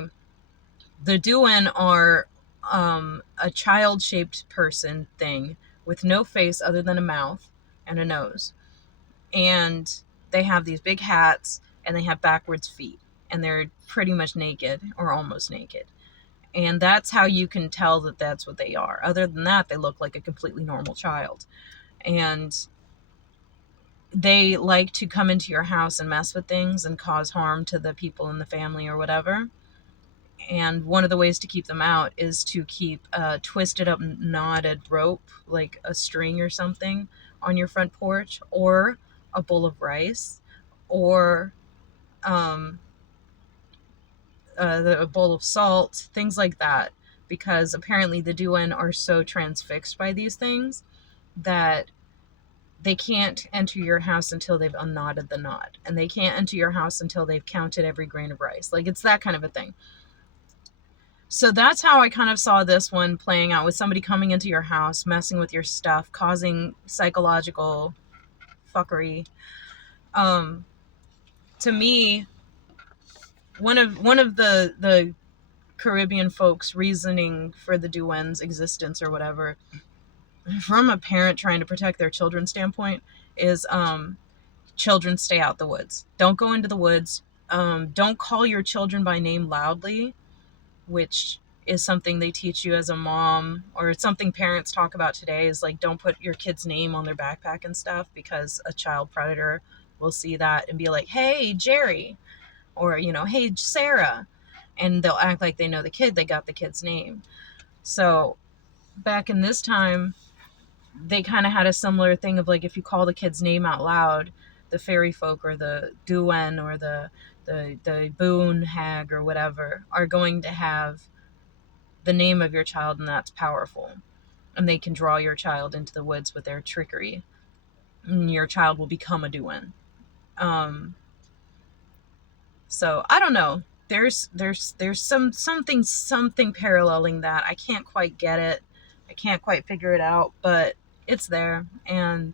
the Duwen are a child-shaped person thing with no face other than a mouth and a nose, and they have these big hats and they have backwards feet, and they're pretty much naked or almost naked. And that's how you can tell that that's what they are. Other than that, they look like a completely normal child. And they like to come into your house and mess with things and cause harm to the people in the family or whatever. And one of the ways to keep them out is to keep a twisted up knotted rope, like a string or something, on your front porch, or a bowl of rice, or um, a bowl of salt, things like that. Because apparently the Duan are so transfixed by these things that they can't enter your house until they've unknotted the knot. And they can't enter your house until they've counted every grain of rice. Like, it's that kind of a thing. So that's how I kind of saw this one playing out, with somebody coming into your house, messing with your stuff, causing psychological fuckery. To me, one of the Caribbean folks' reasoning for the Duen's existence or whatever, from a parent trying to protect their children's standpoint, is children, stay out the woods. Don't go into the woods. Don't call your children by name loudly, which is something they teach you as a mom, or it's something parents talk about today, is like, don't put your kid's name on their backpack and stuff, because a child predator will see that and be like, hey, Jerry, or, you know, hey, Sarah. And they'll act like they know the kid. They got the kid's name. So back in this time, they kind of had a similar thing of like, if you call the kid's name out loud, the fairy folk or the Duwen or the boon hag or whatever are going to have the name of your child, and that's powerful. And they can draw your child into the woods with their trickery. And your child will become a Duwen. So I don't know. There's something paralleling that. I can't quite get it. I can't quite figure it out, but it's there. And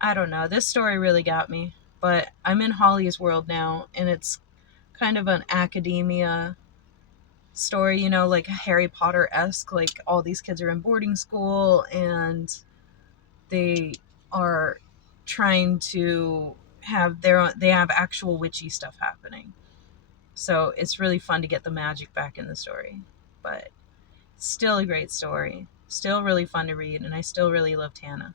I don't know. This story really got me. But I'm in Holly's world now, and it's kind of an academia story, you know, like Harry Potter-esque. Like, all these kids are in boarding school, and they are trying to have they have actual witchy stuff happening. So it's really fun to get the magic back in the story. But it's still a great story. Still really fun to read, and I still really love Tana.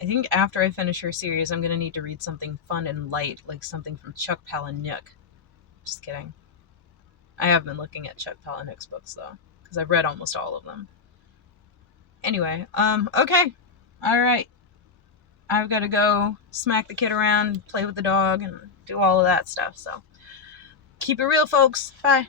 I think after I finish her series, I'm going to need to read something fun and light, like something from Chuck Palahniuk. Just kidding. I have been looking at Chuck Palahniuk's books, though, because I've read almost all of them. Anyway, okay. All right. I've got to go smack the kid around, play with the dog, and do all of that stuff. So keep it real, folks. Bye.